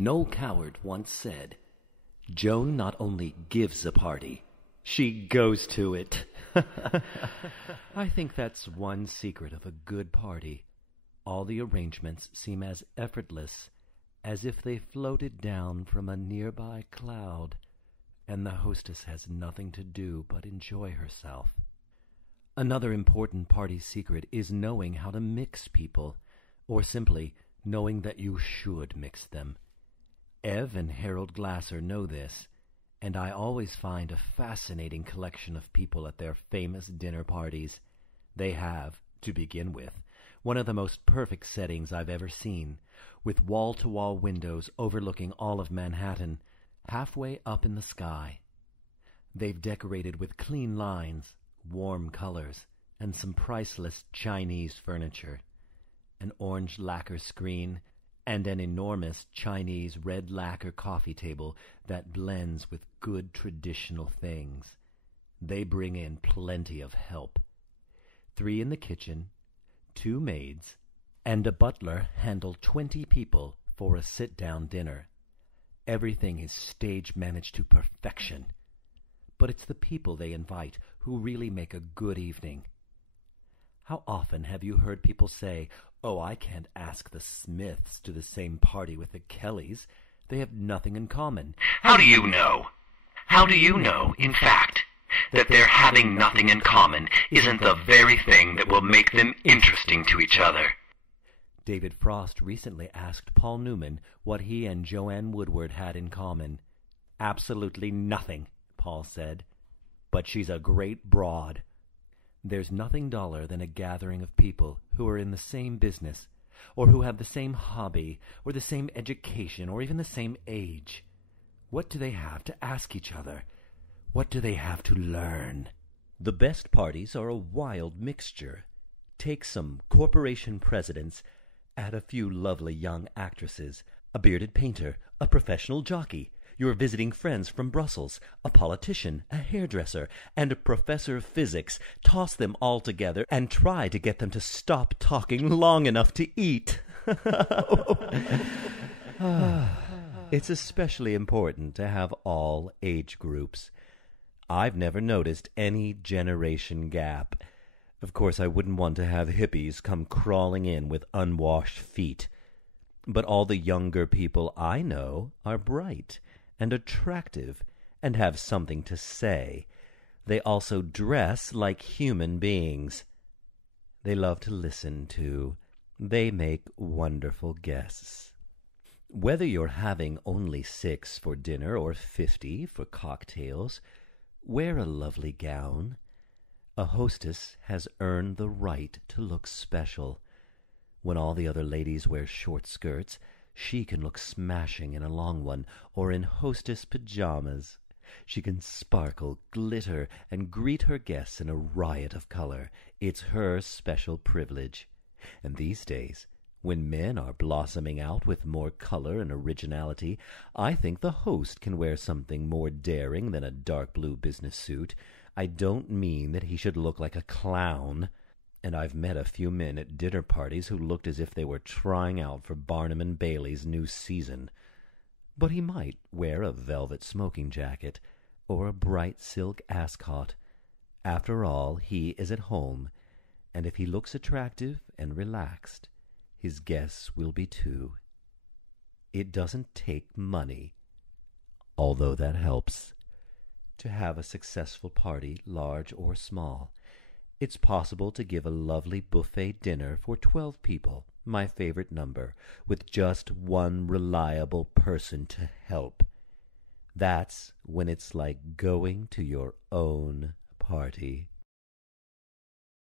Noel Coward once said, "Joan not only gives a party, she goes to it." I think that's one secret of a good party. All the arrangements seem as effortless as if they floated down from a nearby cloud, and the hostess has nothing to do but enjoy herself. Another important party secret is knowing how to mix people, or simply knowing that you should mix them. Ev and Harold Glasser know this, and I always find a fascinating collection of people at their famous dinner parties. They have, to begin with, one of the most perfect settings I've ever seen, with wall-to-wall windows overlooking all of Manhattan, halfway up in the sky. They've decorated with clean lines, warm colors, and some priceless Chinese furniture. An orange lacquer screen, and an enormous Chinese red lacquer coffee table that blends with good traditional things. They bring in plenty of help. 3 in the kitchen, 2 maids, and a butler handle 20 people for a sit-down dinner. Everything is stage-managed to perfection. But it's the people they invite who really make a good evening. How often have you heard people say, "Oh, I can't ask the Smiths to the same party with the Kellys. They have nothing in common." How do you know? How do you know, in fact, that their having nothing in common isn't the very thing that will make them interesting to each other? David Frost recently asked Paul Newman what he and Joanne Woodward had in common. "Absolutely nothing," Paul said. "But she's a great broad." There's nothing duller than a gathering of people who are in the same business, or who have the same hobby, or the same education, or even the same age. What do they have to ask each other? What do they have to learn? The best parties are a wild mixture. Take some corporation presidents, add a few lovely young actresses, a bearded painter, a professional jockey, your visiting friends from Brussels, a politician, a hairdresser, and a professor of physics. Toss them all together and try to get them to stop talking long enough to eat. It's especially important to have all age groups. I've never noticed any generation gap. Of course, I wouldn't want to have hippies come crawling in with unwashed feet. But all the younger people I know are bright and attractive and have something to say. They also dress like human beings. They love to listen, too. They make wonderful guests. Whether you're having only 6 for dinner or 50 for cocktails, wear a lovely gown. A hostess has earned the right to look special. When all the other ladies wear short skirts, she can look smashing in a long one, or in hostess pajamas. She can sparkle, glitter, and greet her guests in a riot of color. It's her special privilege. And these days, when men are blossoming out with more color and originality, I think the host can wear something more daring than a dark blue business suit. I don't mean that he should look like a clown. And I've met a few men at dinner parties who looked as if they were trying out for Barnum and Bailey's new season. But he might wear a velvet smoking jacket or a bright silk ascot. After all, he is at home, and if he looks attractive and relaxed, his guests will be too. It doesn't take money, although that helps, to have a successful party, large or small. It's possible to give a lovely buffet dinner for 12 people, my favorite number, with just one reliable person to help. That's when it's like going to your own party.